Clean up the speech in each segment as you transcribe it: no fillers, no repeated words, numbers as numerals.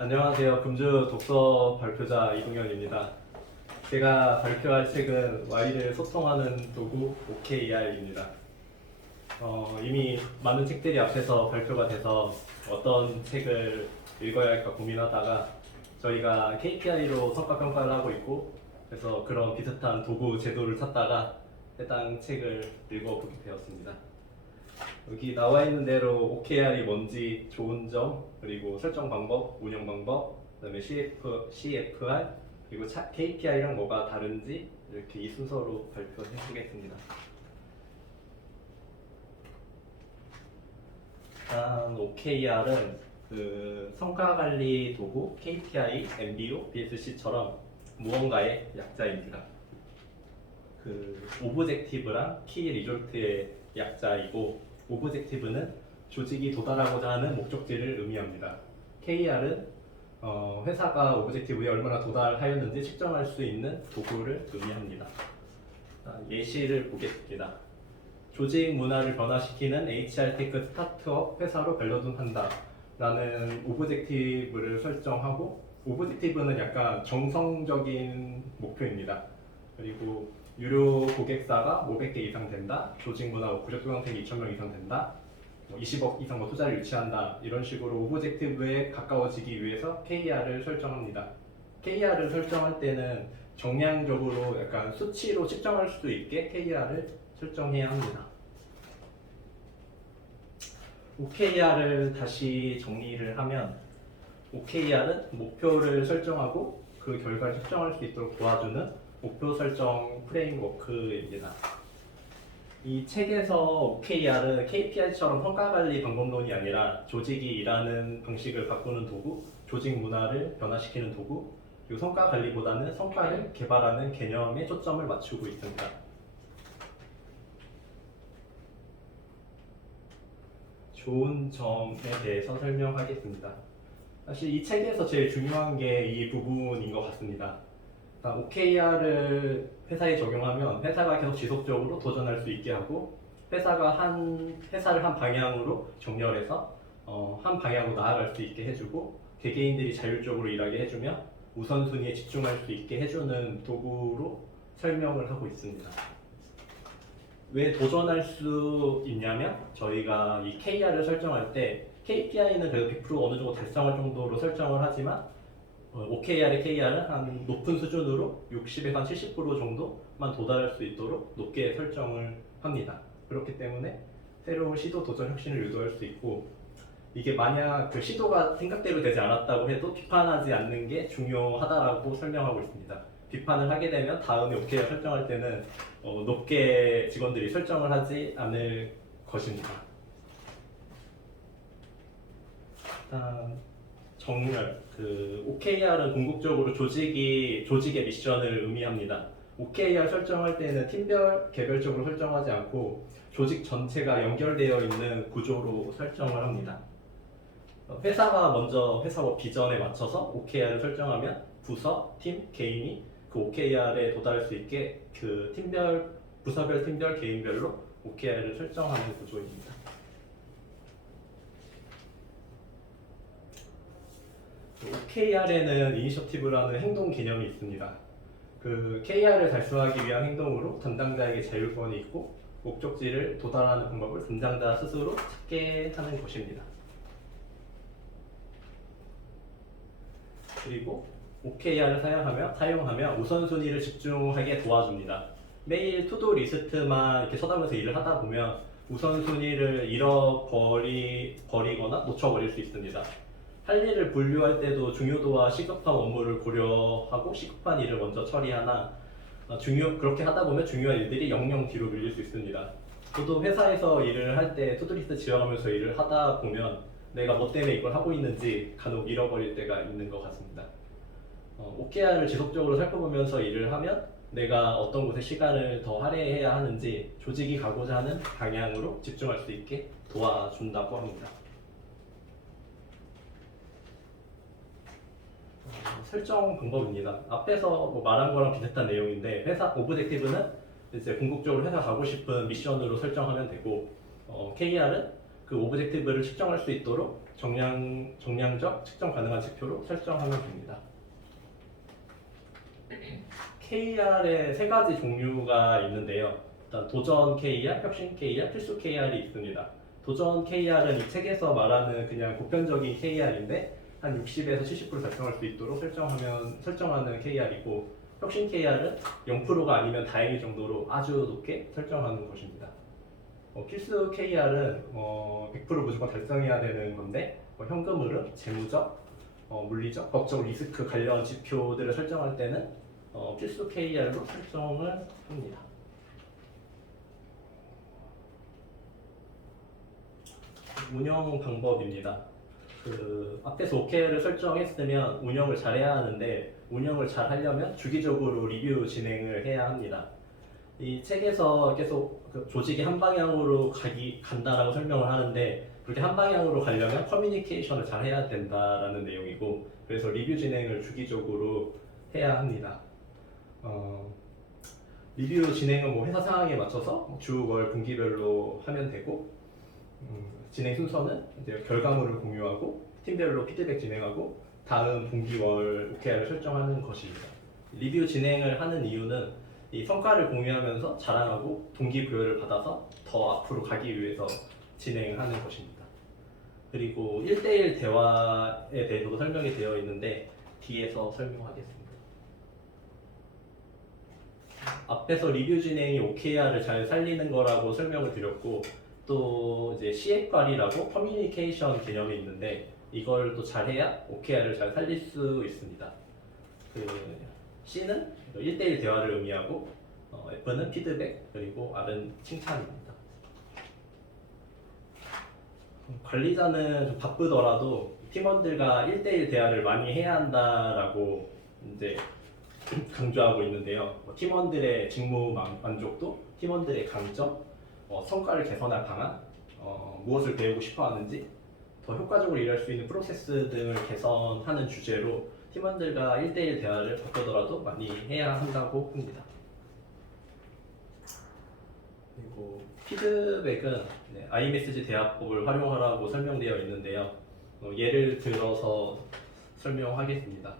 안녕하세요. 금주 독서 발표자 이동현입니다. 제가 발표할 책은 Y를 소통하는 도구 OKR입니다. 이미 많은 책들이 앞에서 발표가 돼서 어떤 책을 읽어야 할까 고민하다가 저희가 KPI로 성과평가를 하고 있고, 그래서 그런 비슷한 도구 제도를 찾다가 해당 책을 읽어보게 되었습니다. 여기 나와 있는 대로 OKR이 뭔지, 좋은 점, 그리고 설정 방법, 운영 방법, 그다음에 CFR, 그리고 KPI랑 뭐가 다른지 이렇게 이 순서로 발표해 보겠습니다. 일단 OKR은 그 성과 관리 도구 KPI, MBO, BSC처럼 무언가의 약자입니다. 그 오브젝티브랑 키 리졸트의 약자이고, 오브젝티브는 조직이 도달하고자 하는 목적지를 의미합니다. KR은 회사가 오브젝티브에 얼마나 도달하였는지 측정할 수 있는 도구를 의미합니다. 예시를 보겠습니다. 조직 문화를 변화시키는 HR테크 스타트업 회사로 변론한다 라는 오브젝티브를 설정하고, 오브젝티브는 약간 정성적인 목표입니다. 그리고 유료 고객사가 500개 이상 된다, 조직 문화 구조 수강생이 2,000명 이상 된다, 20억 이상 투자를 유치한다, 이런 식으로 오브젝티브에 가까워지기 위해서 KR을 설정합니다. KR을 설정할 때는 정량적으로 약간 수치로 측정할 수 있게 KR을 설정해야 합니다. OKR을 다시 정리를 하면, OKR은 목표를 설정하고 그 결과를 측정할 수 있도록 도와주는 목표 설정 프레임워크입니다. 이 책에서 OKR은 KPI처럼 성과관리 방법론이 아니라 조직이 일하는 방식을 바꾸는 도구, 조직 문화를 변화시키는 도구, 그리고 성과관리보다는 성과를 개발하는 개념에 초점을 맞추고 있습니다. 좋은 점에 대해서 설명하겠습니다. 사실 이 책에서 제일 중요한 게 이 부분인 것 같습니다. OKR을 회사에 적용하면 회사가 계속 지속적으로 도전할 수 있게 하고, 회사를 한 방향으로 정렬해서 한 방향으로 나아갈 수 있게 해주고, 개개인들이 자율적으로 일하게 해주며 우선순위에 집중할 수 있게 해주는 도구로 설명을 하고 있습니다. 왜 도전할 수 있냐면, 저희가 이 KR을 설정할 때 KPI는 그래도 100% 어느 정도 달성할 정도로 설정을 하지만, OKR의 KR은 한 높은 수준으로 60에서 70% 정도만 도달할 수 있도록 높게 설정을 합니다. 그렇기 때문에 새로운 시도, 도전, 혁신을 유도할 수 있고, 이게 만약 그 시도가 생각대로 되지 않았다고 해도 비판하지 않는 게 중요하다라고 설명하고 있습니다. 비판을 하게 되면 다음에 OKR 설정할 때는 높게 직원들이 설정을 하지 않을 것입니다. 일단 정렬, OKR은 궁극적으로 조직의 미션을 의미합니다. OKR 설정할 때는 팀별, 개별적으로 설정하지 않고 조직 전체가 연결되어 있는 구조로 설정을 합니다. 회사가 먼저 회사업 비전에 맞춰서 OKR을 설정하면 부서, 팀, 개인이 그 OKR에 도달할 수 있게 그 부서별, 팀별, 개인별로 OKR을 설정하는 구조입니다. OKR에는 이니셔티브라는 행동 개념이 있습니다. 그 KR을 달성하기 위한 행동으로 담당자에게 자율권이 있고, 목적지를 도달하는 방법을 담당자 스스로 찾게 하는 것입니다. 그리고 OKR을 사용하면 우선순위를 집중하게 도와줍니다. 매일 투두 리스트만 이렇게 쳐다보면서 일을 하다 보면 우선순위를 잃어버리거나 놓쳐버릴 수 있습니다. 할 일을 분류할 때도 중요도와 시급한 업무를 고려하고 시급한 일을 먼저 처리하나, 그렇게 하다 보면 중요한 일들이 영영 뒤로 밀릴 수 있습니다. 저도 회사에서 일을 할 때 투두리스트 지어가면서 일을 하다 보면 내가 뭐 때문에 이걸 하고 있는지 간혹 잃어버릴 때가 있는 것 같습니다. OKR을 지속적으로 살펴보면서 일을 하면 내가 어떤 곳에 시간을 더 할애해야 하는지 조직이 가고자 하는 방향으로 집중할 수 있게 도와준다고 합니다. 설정 방법입니다. 앞에서 말한 거랑 비슷한 내용인데, 회사 오브젝티브는 이제 궁극적으로 회사 가고 싶은 미션으로 설정하면 되고, KR은 그 오브젝티브를 측정할 수 있도록 정량적 측정 가능한 지표로 설정하면 됩니다. KR의 세 가지 종류가 있는데요. 일단 도전 KR, 혁신 KR, 필수 KR이 있습니다. 도전 KR은 이 책에서 말하는 그냥 보편적인 KR인데 한 60에서 70% 달성할 수 있도록 설정하는 KR이고, 혁신 KR은 0%가 아니면 다행일 정도로 아주 높게 설정하는 것입니다. 필수 KR은 100% 무조건 달성해야 되는 건데, 현금 흐름, 재무적, 물리적, 법적 리스크 관련 지표들을 설정할 때는 필수 KR로 설정을 합니다. 운영 방법입니다. 앞에서 OKR을 설정했으면 운영을 잘 해야 하는데, 운영을 잘 하려면 주기적으로 리뷰 진행을 해야 합니다. 이 책에서 계속 조직이 한 방향으로 간다라고 설명을 하는데, 그렇게 한 방향으로 가려면 커뮤니케이션을 잘 해야 된다라는 내용이고, 그래서 리뷰 진행을 주기적으로 해야 합니다. 리뷰 진행은 뭐 회사 상황에 맞춰서 주, 월, 분기별로 하면 되고, 진행 순서는 이제 결과물을 공유하고 팀별로 피드백 진행하고 다음 분기월 OKR을 설정하는 것입니다. 리뷰 진행을 하는 이유는 이 성과를 공유하면서 자랑하고 동기부여를 받아서 더 앞으로 가기 위해서 진행하는 것입니다. 그리고 1대1 대화에 대해서도 설명이 되어 있는데 뒤에서 설명하겠습니다. 앞에서 리뷰 진행이 OKR을 잘 살리는 거라고 설명을 드렸고, 또 이제 시액관리라고 커뮤니케이션 개념이 있는데 이걸 또 잘해야 OKR을 잘 살릴 수 있습니다. C는 1대1 대화를 의미하고, F는 피드백, 그리고 R은 칭찬입니다. 관리자는 좀 바쁘더라도 팀원들과 1대1 대화를 많이 해야 한다라고 이제 강조하고 있는데요. 팀원들의 직무 만족도, 팀원들의 강점, 성과를 개선할 방안, 무엇을 배우고 싶어 하는지, 더 효과적으로 일할 수 있는 프로세스 등을 개선하는 주제로 팀원들과 1대1 대화를 바쁘더라도 많이 해야 한다고 합니다. 그리고 피드백은 iMessage 대화법을 활용하라고 설명되어 있는데요. 예를 들어서 설명하겠습니다.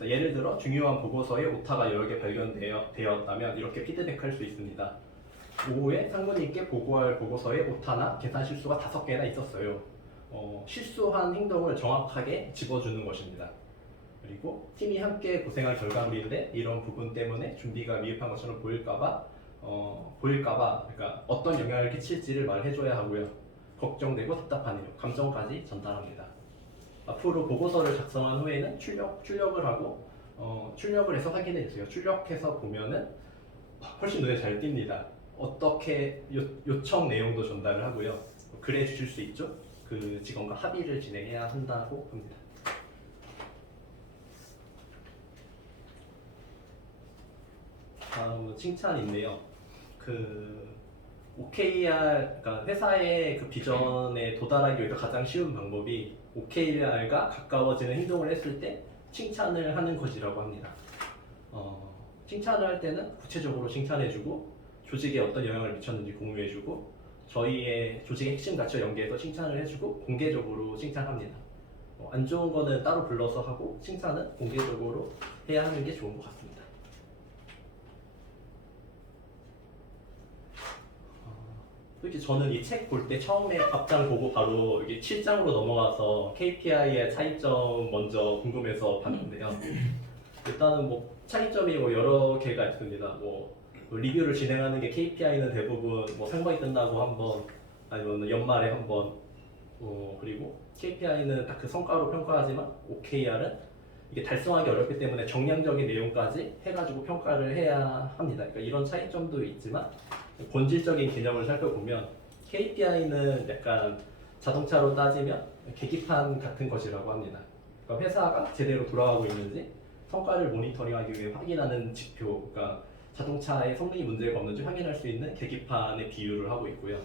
예를 들어 중요한 보고서에 오타가 여러 개 발견되었다면 이렇게 피드백할 수 있습니다. 오후에 상무님께 보고할 보고서에 오타나 계산 실수가 5개나 있었어요. 실수한 행동을 정확하게 짚어주는 것입니다. 그리고 팀이 함께 고생한 결과물인데 이런 부분 때문에 준비가 미흡한 것처럼 보일까봐 그러니까 어떤 영향을 끼칠지를 말해줘야 하고요. 걱정되고 답답하네요. 감정까지 전달합니다. 앞으로 보고서를 작성한 후에는 출력을 하고 출력을 해서 확인해 주세요. 출력해서 보면은 훨씬 눈에 잘 띕니다. 어떻게 요청 내용도 전달을 하고요. 그래 주실 수 있죠? 그 직원과 합의를 진행해야 한다고 합니다. 다음은 칭찬인데요. OKR, 그러니까 회사의 그 비전에 도달하기 위해서 가장 쉬운 방법이 OKR과 가까워지는 행동을 했을 때 칭찬을 하는 것이라고 합니다. 칭찬을 할 때는 구체적으로 칭찬해주고 조직에 어떤 영향을 미쳤는지 공유해주고 저희의 조직의 핵심 가치와 연계해서 칭찬을 해주고 공개적으로 칭찬합니다. 안 좋은 거는 따로 불러서 하고 칭찬은 공개적으로 해야 하는 게 좋은 것 같습니다. 솔직히 저는 이 책 볼 때 처음에 앞장 보고 바로 이게 7장으로 넘어가서 KPI의 차이점 먼저 궁금해서 봤는데요. 일단은 뭐 차이점이 여러 개가 있습니다. 리뷰를 진행하는 게 KPI는 대부분 상반기 끝나고 한번 아니면 연말에 한번 그리고 KPI는 딱 그 성과로 평가하지만 OKR은 이게 달성하기 어렵기 때문에 정량적인 내용까지 해가지고 평가를 해야 합니다. 그러니까 이런 차이점도 있지만 본질적인 개념을 살펴보면 KPI는 약간 자동차로 따지면 계기판 같은 것이라고 합니다. 그러니까 회사가 제대로 돌아가고 있는지 성과를 모니터링하기 위해 확인하는 지표, 그러니까 자동차의 성능이 문제가 없는지 확인할 수 있는 계기판에 비유를 하고 있고요.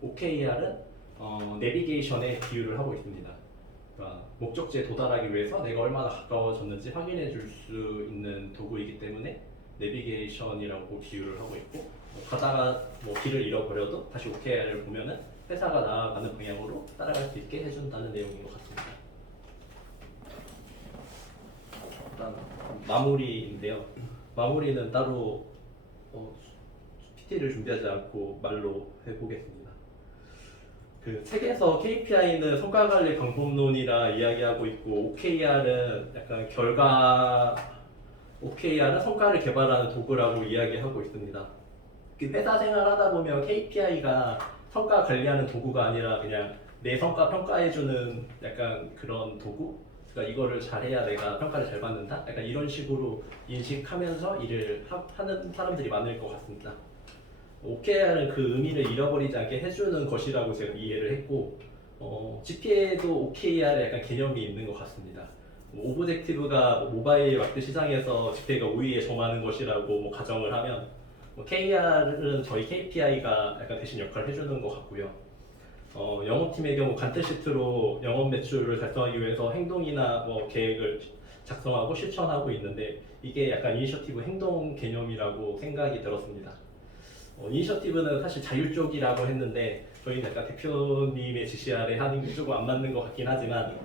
OKR은 내비게이션에 비유를 하고 있습니다. 그러니까 목적지에 도달하기 위해서 내가 얼마나 가까워졌는지 확인해 줄 수 있는 도구이기 때문에 내비게이션이라고 비유를 하고 있고, 가다가 길을 잃어버려도 다시 OKR을 보면은 회사가 나아가는 방향으로 따라갈 수 있게 해준다는 내용인 것 같습니다. 일단 마무리인데요. 마무리는 따로 PT를 준비하지 않고 말로 해보겠습니다. 그 책에서 KPI는 성과 관리 방법론이라 이야기하고 있고 OKR은 약간 OKR은 성과를 개발하는 도구라고 이야기하고 있습니다. 그 회사 생활하다 보면 KPI가 성과 관리하는 도구가 아니라 그냥 내 성과 평가해주는 약간 그런 도구? 그러니까 이거를 잘해야 내가 평가를 잘 받는다? 약간 이런 식으로 인식하면서 일을 하는 사람들이 많을 것 같습니다. OKR은 그 의미를 잃어버리지 않게 해주는 것이라고 제가 이해를 했고 GPA도 OKR에 약간 개념이 있는 것 같습니다. 오브젝티브가 모바일 마케팅 시장에서 GPA가 5위에 점하는 것이라고 가정을 하면 KR은 저희 KPI가 약간 대신 역할을 해주는 것 같고요. 영업팀의 경우 간트 시트로 영업 매출을 달성하기 위해서 행동이나 계획을 작성하고 실천하고 있는데 이게 약간 이니셔티브 행동 개념이라고 생각이 들었습니다. 이니셔티브는 사실 자율적이라고 했는데 저희는 약간 대표님의 지시 아래 하는 게 조금 안 맞는 것 같긴 하지만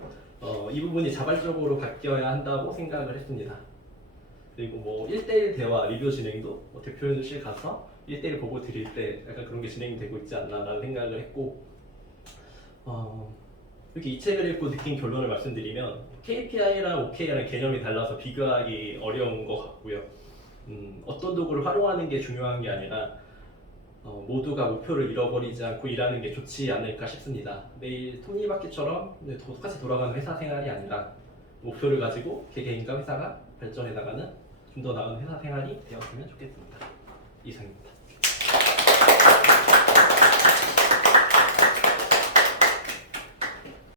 이 부분이 자발적으로 바뀌어야 한다고 생각을 했습니다. 그리고 1대1 대화 리뷰 진행도 대표실 가서 1대1 보고 드릴 때 약간 그런 게 진행되고 있지 않나라는 생각을 했고 이렇게 이 책을 읽고 느낀 결론을 말씀드리면 KPI랑 OKR은 개념이 달라서 비교하기 어려운 것 같고요. 어떤 도구를 활용하는 게 중요한 게 아니라 모두가 목표를 잃어버리지 않고 일하는 게 좋지 않을까 싶습니다. 매일 톱니바퀴처럼 똑같이 돌아가는 회사 생활이 아니라 목표를 가지고 개개인과 회사가 발전해 나가는 좀 더 나은 회사 생활이 되었으면 좋겠습니다. 이상입니다.